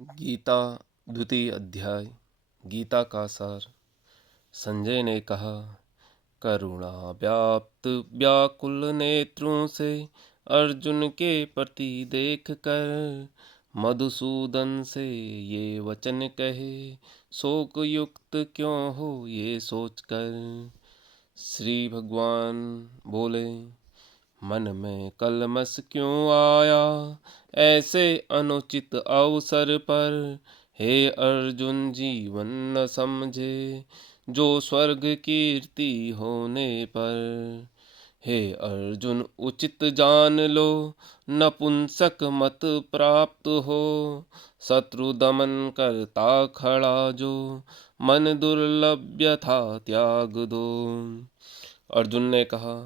गीता द्वितीय अध्याय। गीता का सार। संजय ने कहा, करुणा व्याप्त व्याकुल नेत्रों से अर्जुन के प्रति देख कर मधुसूदन से ये वचन कहे, शोक युक्त क्यों हो ये सोचकर। श्री भगवान बोले, मन में कलमश क्यों आया ऐसे अनुचित अवसर पर। हे अर्जुन, जीवन न समझे जो स्वर्ग कीर्ति होने पर। हे अर्जुन, उचित जान लो नपुंसक मत प्राप्त हो। शत्रु दमन करता खड़ा जो मन दुर्लभ था त्याग दो। अर्जुन ने कहा,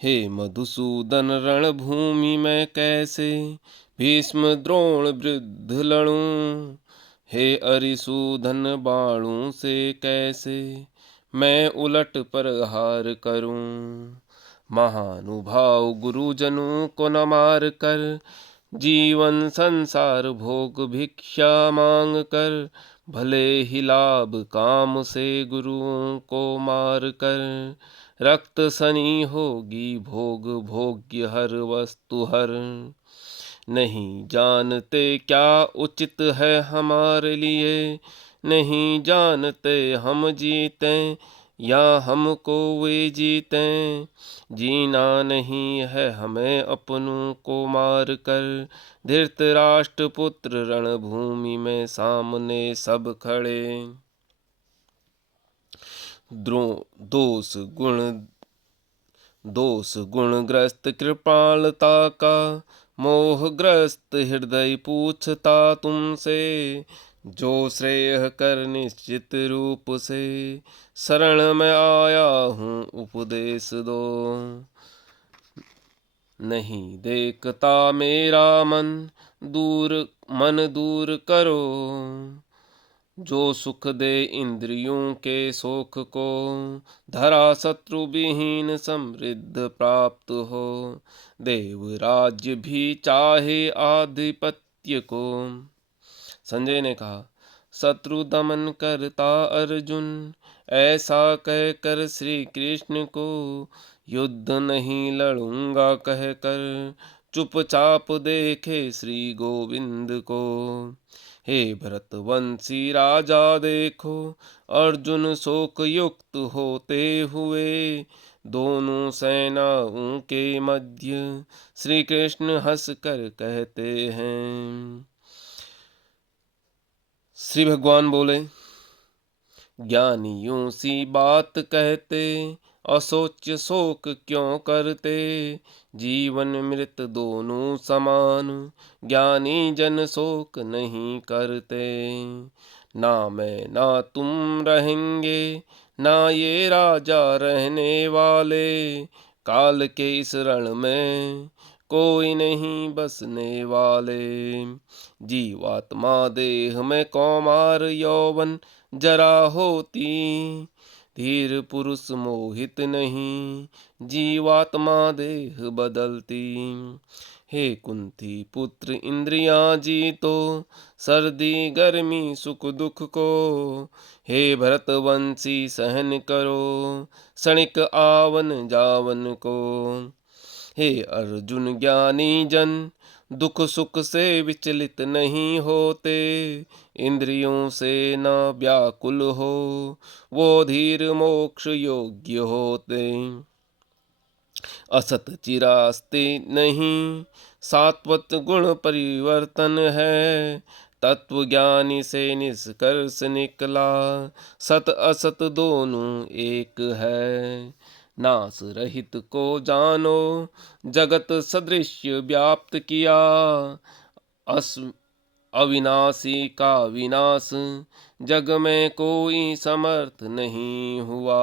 हे मधुसूदन, रणभूमि में कैसे भीष्म द्रोण वृद्ध लड़ूं। हे अरिसूदन, बाणों से कैसे मैं उलट प्रहार करूं। महानुभाव गुरुजनों को न मार कर जीवन संसार भोग भिक्षा मांग कर, भले ही लाभ काम से गुरुओं को मार कर। रक्त सनी होगी भोग भोग्य हर वस्तु हर। नहीं जानते क्या उचित है हमारे लिए, नहीं जानते हम जीते या हमको वे जीते। जीना नहीं है हमें अपनों को मार कर। धृतराष्ट्र पुत्र रणभूमि में सामने सब खड़े। दोष गुणग्रस्त कृपालता का मोहग्रस्त हृदय पूछता तुमसे। जो श्रेय कर निश्चित रूप से शरण में आया हूँ उपदेश दो। नहीं देखता मेरा मन दूर करो। जो सुख दे इंद्रियों के शोक को, धरा शत्रु विहीन समृद्ध प्राप्त हो। देव राज्य भी चाहे आधिपत्य को। संजय ने कहा, शत्रु दमन करता अर्जुन ऐसा कहकर श्री कृष्ण को युद्ध नहीं लड़ूंगा कहकर चुपचाप देखे श्री गोविंद को। हे भरतवंशी राजा देखो, अर्जुन शोक युक्त होते हुए दोनों सेनाओं के मध्य श्री कृष्ण हंस कर कहते हैं। श्री भगवान बोले, ज्ञानियों सी बात कहते असोच शोक क्यों करते। जीवन मृत दोनों समान, ज्ञानी जन शोक नहीं करते। ना मैं ना तुम रहेंगे, ना ये राजा रहने वाले। काल के इस रण में कोई नहीं बसने वाले। जीवात्मा देह में कौमार यौवन जरा होती, धीर पुरुष मोहित नहीं जीवात्मा देह बदलती। हे कुंती पुत्र, इंद्रियां जीतो सर्दी गर्मी सुख दुख को। हे भरतवंशी सहन करो क्षणिक आवन जावन को। हे अर्जुन, ज्ञानी जन दुख सुख से विचलित नहीं होते। इंद्रियों से न व्याकुल हो वो धीर मोक्ष योग्य होते। असत चिरास्ते नहीं सात्वत गुण परिवर्तन है। तत्व ज्ञानी से निष्कर्ष निकला सत असत दोनों एक है। नास रहित को जानो जगत सदृश्य व्याप्त किया। अविनाशी का विनाश जग में कोई समर्थ नहीं हुआ।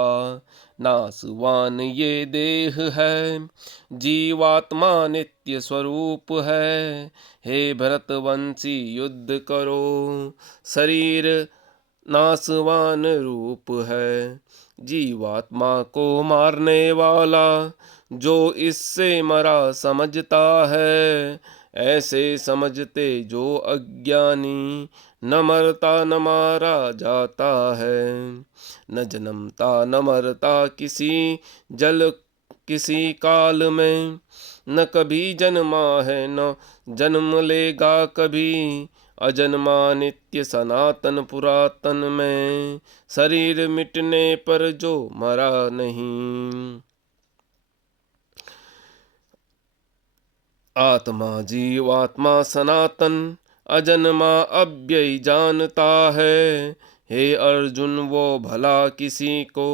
नासवान ये देह है जीवात्मा नित्य स्वरूप है। हे भरतवंशी युद्ध करो शरीर नासवान रूप है। जीवात्मा को मारने वाला जो इससे मरा समझता है, ऐसे समझते जो अज्ञानी, न मरता न मारा जाता है, न जन्मता न मरता किसी जल किसी काल में, न कभी जन्मा है न जन्म लेगा कभी, अजन्मा नित्य सनातन पुरातन में, शरीर मिटने पर जो मरा नहीं। आत्मा जीवात्मा सनातन, अजन्मा अव्यय जानता है। हे अर्जुन वो भला किसी को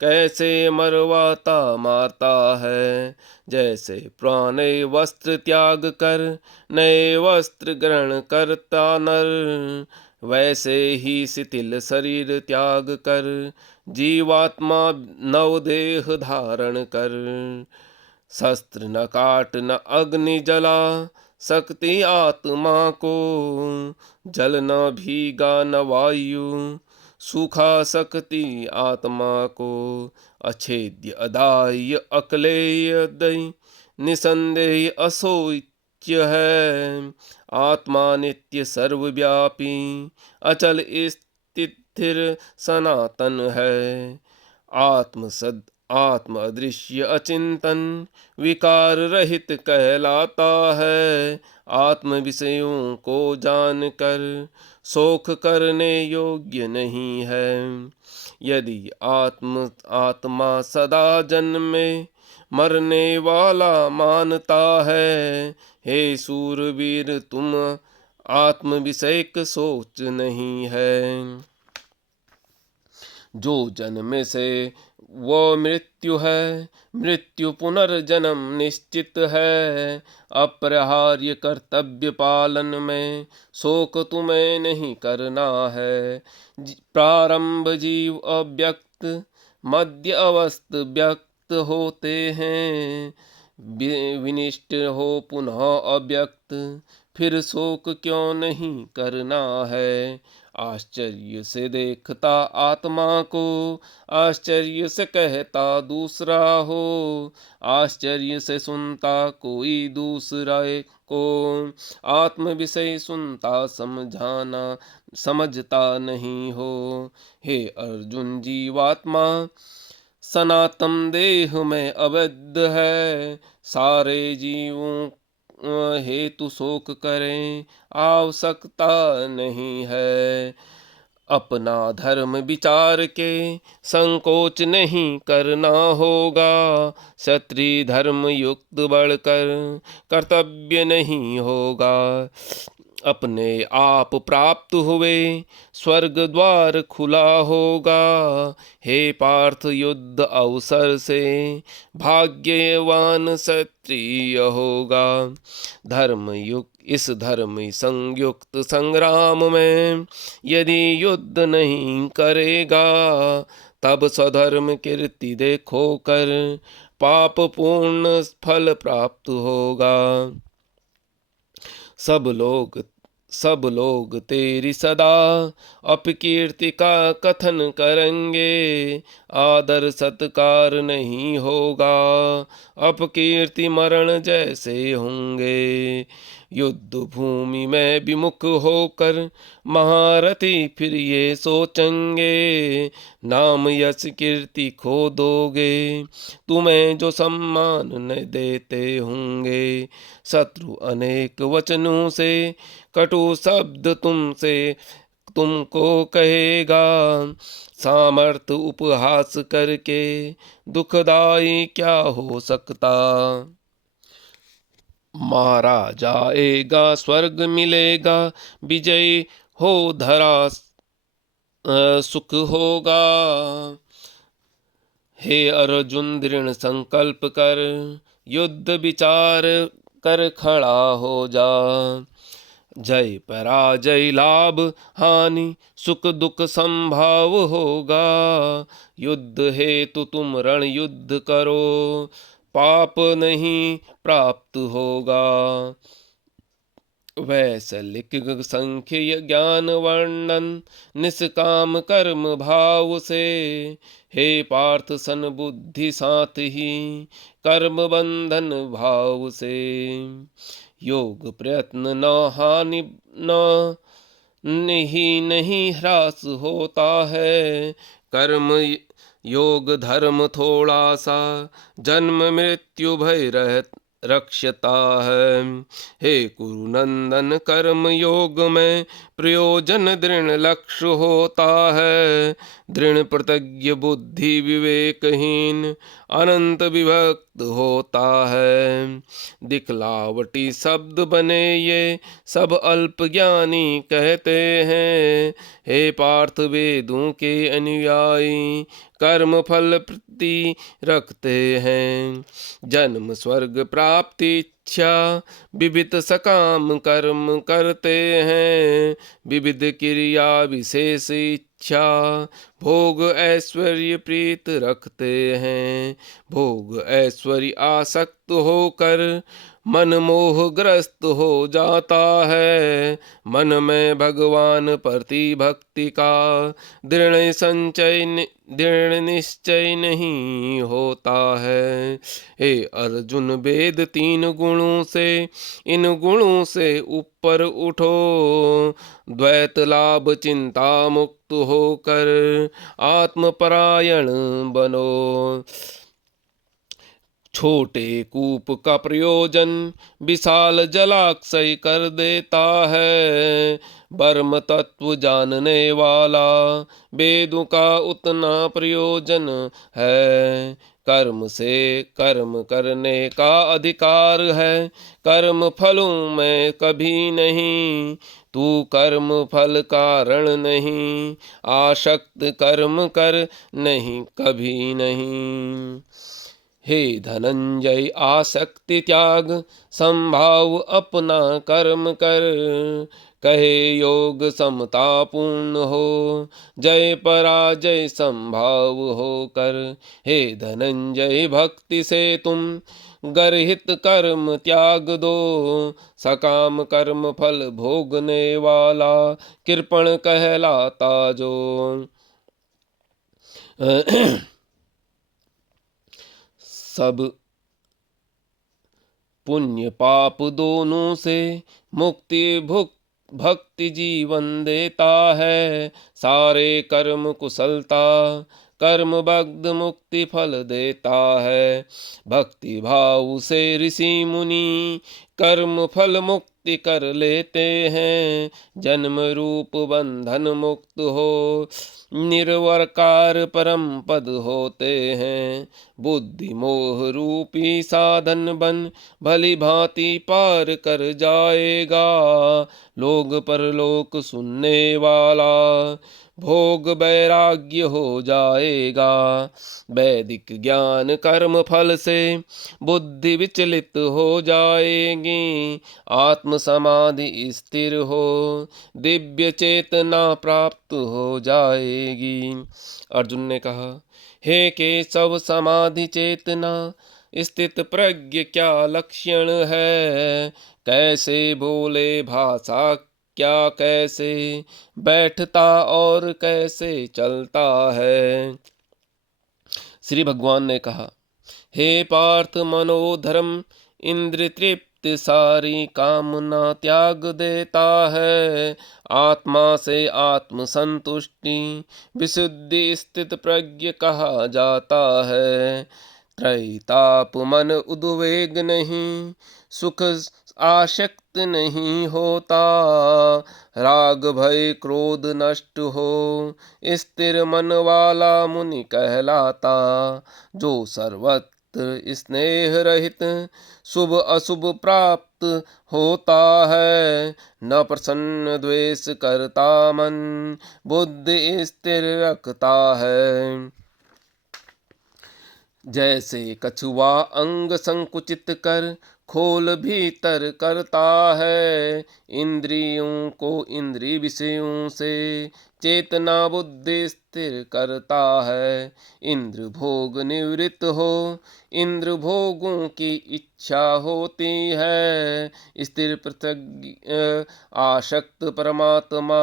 कैसे मरवाता मारता है। जैसे पुराने वस्त्र त्याग कर नए वस्त्र ग्रहण करता नर, वैसे ही शिथिल शरीर त्याग कर जीवात्मा नवदेह धारण कर। शस्त्र न काट न अग्नि जला सकती आत्मा को, जल न भीगा न वायु सुखा सकती आत्मा को। अछेद्य अदाह्य अक्लेय दय निसंदेह असोच्य है। आत्मा नित्य सर्वव्यापी अचल स्थिर सनातन है। आत्म अदृश्य अचिंतन विकार रहित कहलाता है। आत्म विषयों को जानकर शोक करने योग्य नहीं है। यदि आत्मा सदा जन्मे मरने वाला मानता है। हे सूरवीर तुम आत्म विषयक सोच नहीं है। जो जन्म से वो मृत्यु है, मृत्यु पुनर्जन्म निश्चित है। अपरिहार्य कर्तव्य पालन में शोक तुम्हें नहीं करना है। प्रारंभ जीव अव्यक्त मध्य अवस्थ व्यक्त होते हैं। विनिष्ट हो पुनः अव्यक्त, फिर शोक क्यों नहीं करना है। आश्चर्य से देखता आत्मा को, आश्चर्य से कहता दूसरा हो। आश्चर्य से सुनता कोई दूसरा को, आत्म विषय सुनता समझता नहीं हो। हे अर्जुन जीवात्मा सनातन देह में अवैध है। सारे जीवों हेतु शोक करें आवश्यकता नहीं है। अपना धर्म विचार के संकोच नहीं करना होगा। क्षत्रिय धर्म युक्त बढ़कर कर्तव्य नहीं होगा। अपने आप प्राप्त हुए स्वर्ग द्वार खुला होगा। हे पार्थ युद्ध अवसर से भाग्यवान क्षत्रिय होगा। इस धर्म संयुक्त संग्राम में यदि युद्ध नहीं करेगा, तब स्वधर्म कीर्ति देखो कर पाप पूर्ण फल प्राप्त होगा। सब लोग तेरी सदा अपकीर्ति का कथन करेंगे। आदर सत्कार नहीं होगा, अपकीर्ति मरण जैसे होंगे। युद्ध भूमि में विमुख होकर महारथी फिर ये सोचेंगे। नाम यश कीर्ति खो दोगे, तुम्हें जो सम्मान न देते होंगे। शत्रु अनेक वचनों से कटु शब्द तुमको कहेगा। सामर्थ उपहास करके दुखदाई क्या हो सकता। मारा जाएगा स्वर्ग मिलेगा, विजय हो धरा सुख होगा। हे अर्जुन दृढ़ संकल्प कर युद्ध विचार कर खड़ा हो जा। जय पराजय लाभ हानि सुख दुख संभाव होगा। युद्ध हेतु तुम रण युद्ध करो, पाप नहीं प्राप्त होगा। वैसलिक संख्य ज्ञान वर्णन निष्काम कर्म भाव से। हे पार्थ सन बुद्धि साथ ही कर्म बंधन भाव से। योग प्रयत्न न हानि न नहीं ह्रास होता है। कर्म योग धर्म थोड़ा सा, जन्म मृत्यु भय रक्षता है। हे कुरुनंदन कर्म योग में प्रयोजन दृढ़ लक्ष्य होता है। दृढ़ प्रतिज्ञ बुद्धि विवेकहीन अनंत विभक्त होता है। दिखलावटी शब्द बने ये सब अल्प ज्ञानी कहते हैं। हे पार्थ वेदों के अनुयायी कर्म फल प्रति रखते हैं। जन्म स्वर्ग प्राप्ति इच्छा विविध सकाम कर्म करते हैं। विविध क्रिया विशेष इच्छा भोग ऐश्वर्य प्रीत रखते हैं। भोग ऐश्वर्य आसक्त होकर मन मोहग्रस्त हो जाता है। मन में भगवान प्रति भक्ति का दृढ़ निश्चय नहीं होता है। हे अर्जुन वेद तीन गुणों से, इन गुणों से ऊपर उठो। द्वैत लाभ चिंता मुक्त होकर आत्मपरायण बनो। छोटे कूप का प्रयोजन विशाल जलाशय कर देता है। ब्रह्म तत्व जानने वाला वेदों का उतना प्रयोजन है। कर्म से कर्म करने का अधिकार है, कर्म फलों में कभी नहीं। तू कर्म फल कारण नहीं, आसक्त कर्म कर नहीं कभी नहीं। हे धनंजय आसक्ति त्याग, संभाव अपना कर्म कर। कहे योग समता पूर्ण हो, जय पराजय संभाव होकर। हे धनंजय भक्ति से तुम गर्हित कर्म त्याग दो। सकाम कर्म फल भोगने वाला कृपण कहलाता जो। सब पुण्य पाप दोनों से मुक्ति भक्ति जीवन देता है। सारे कर्म कुशलता कर्म बद्ध मुक्ति फल देता है। भक्ति भाव से ऋषि मुनि कर्म फल मुक्ति कर लेते हैं। जन्म रूप बंधन मुक्त हो निर्वरकार परम पद होते हैं। बुद्धि मोह रूपी साधन बन भली भांति पार कर जाएगा। लोग परलोक सुनने वाला भोग वैराग्य हो जाएगा। वैदिक ज्ञान कर्म फल से बुद्धि विचलित हो जाएगी। आत्म समाधि स्थिर हो दिव्य चेतना प्राप्त हो जाएगी। अर्जुन ने कहा, हे केशव समाधि चेतना स्थित प्रज्ञ क्या लक्षण है। कैसे बोले भाषा क्या कैसे बैठता और कैसे चलता है। श्री भगवान ने कहा, हे पार्थ मनोधर्म इंद्र तृप्ति सारी कामना त्याग देता है। आत्मा से आत्म संतुष्टि विशुद्धि स्थित प्रज्ञ कहा जाता है। त्रैताप मन उद्वेग नहीं, सुख आसक्त नहीं होता। राग भय क्रोध नष्ट हो स्थिर मन वाला मुनि कहलाता। जो सर्वत्र स्नेह रहित शुभ अशुभ प्राप्त होता है। न प्रसन्न द्वेष करता मन बुद्धि स्थिर रखता है। जैसे कछुआ अंग संकुचित कर खोल भीतर करता है। इंद्रियों को इंद्रिय विषयों से चेतना बुद्धि स्थिर करता है। इंद्र भोग निवृत्त हो इंद्र भोगों की इच्छा होती है। स्थिर पृथक आसक्त परमात्मा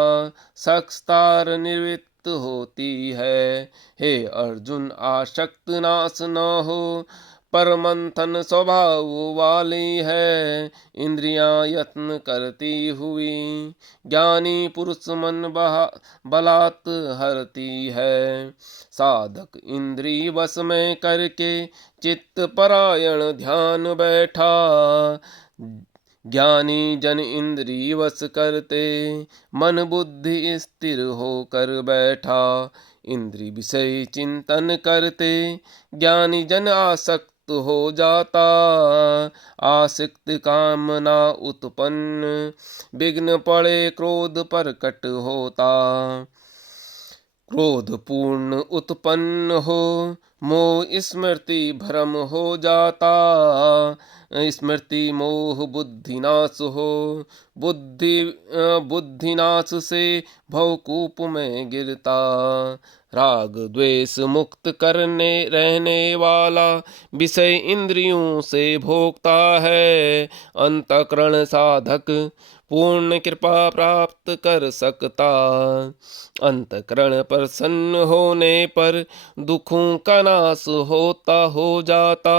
सक्स्तार निवृत्त होती है। हे अर्जुन आसक्त नाश न हो पर मंथन स्वभाव वाली है, इंद्रियां यत्न करती हुई। ज्ञानी पुरुष मन बलात् हरती है, साधक इंद्रिय वश में करके चित्त परायण ध्यान बैठा। ज्ञानी जन इंद्रिय वश करते, मन बुद्धि स्थिर होकर बैठा। इंद्रिय विषय चिंतन करते, ज्ञानी जन आसक्त हो जाता। आसक्त कामना उत्पन्न, विघ्न पड़े क्रोध प्रकट होता। क्रोध पूर्ण उत्पन्न हो, मोह स्मृति भ्रम हो जाता। स्मृति मोह बुद्धिनाश हो, बुद्धिनाश से भवकूप में गिरता। राग द्वेष मुक्त करने रहने वाला, विषय इंद्रियों से भोगता है। अंतःकरण साधक पूर्ण कृपा प्राप्त कर सकता। अंतःकरण प्रसन्न होने पर दुखों का नाश होता हो जाता।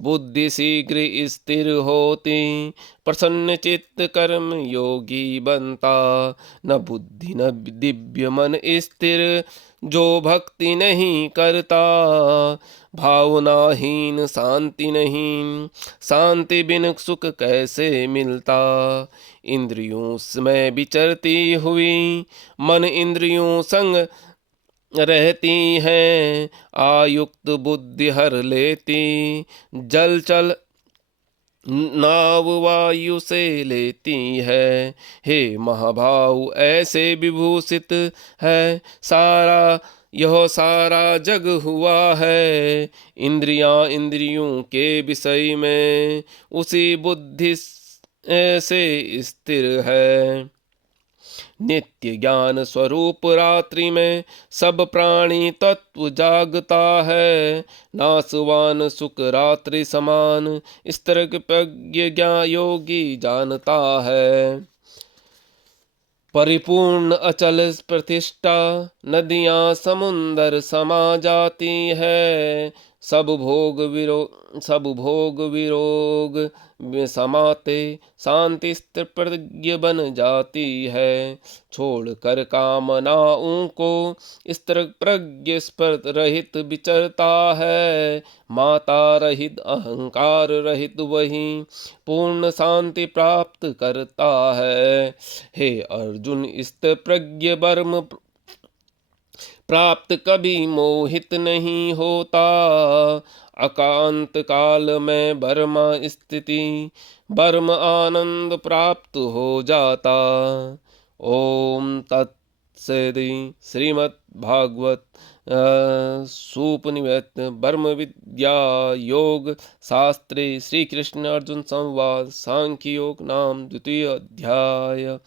बुद्धि शीघ्र स्थिर होती, प्रसन्न चित्त कर्म योगी बनता। न बुद्धि न दिव्य मन स्थिर, जो भक्ति नहीं करता। भावनाहीन शांति नहीं, शांति बिन सुख कैसे मिलता। इंद्रियों में विचरती हुई, मन इंद्रियों संग रहती हैं। आयुक्त बुद्धि हर लेती, जल चल नाव वायु से लेती है। हे महाभाव ऐसे विभूषित है, यह सारा जग हुआ है। इंद्रियां इंद्रियों के विषय में, उसी बुद्धि से स्थिर है। नित्य ज्ञान स्वरूप रात्रि में सब प्राणी तत्व जागता है। नासवान सुख रात्रि समान, स्तर प्रज्ञ ज्ञान योगी जानता है। परिपूर्ण अचल प्रतिष्ठा, नदियां समुंदर समा जाती है। सब भोग विरोग समाते, शांति स्थिर प्रज्ञ बन जाती है। छोड़ कर कामनाओं को, स्थिर प्रज्ञ स्पर्ध रहित विचरता है। माता रहित अहंकार रहित वही पूर्ण शांति प्राप्त करता है। हे अर्जुन, स्थिर प्रज्ञ बर्म प्राप्त कभी मोहित नहीं होता। अकांत काल में बर्मा स्थिति, बर्म आनंद प्राप्त हो जाता। ओम तत्सदि। श्रीमद् भागवत सुपनिषद ब्रह्म विद्या योग शास्त्रे श्री कृष्ण अर्जुन संवाद सांख्य योग नाम 2 अध्याय।